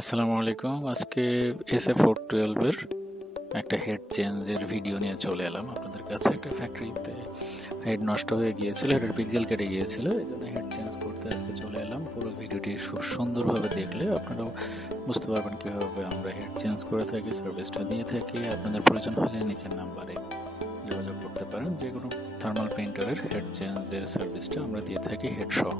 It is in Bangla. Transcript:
আসসালামু আলাইকুম। আজকে SF412 এর একটা হেড চেঞ্জের ভিডিও নিয়ে চলে এলাম আপনাদের কাছে। একটা ফ্যাক্টরিতে হেড নষ্ট হয়ে গিয়েছিল, হেডের পিক্সেল কেটে গিয়েছিল, এই জন্য হেড চেঞ্জ করতে আজকে চলে এলাম। পুরো ভিডিওটি খুব সুন্দরভাবে দেখলে আপনারাও বুঝতে পারবেন কীভাবে আমরা হেড চেঞ্জ করে থাকি, সার্ভিসটা দিয়ে থাকি। আপনাদের প্রয়োজন হলে নিচের নাম্বারে যোগাযোগ করতে পারেন। যে কোনো থার্মাল প্রিন্টারের হেড চেঞ্জের সার্ভিসটা আমরা দিয়ে থাকি হেড সহ।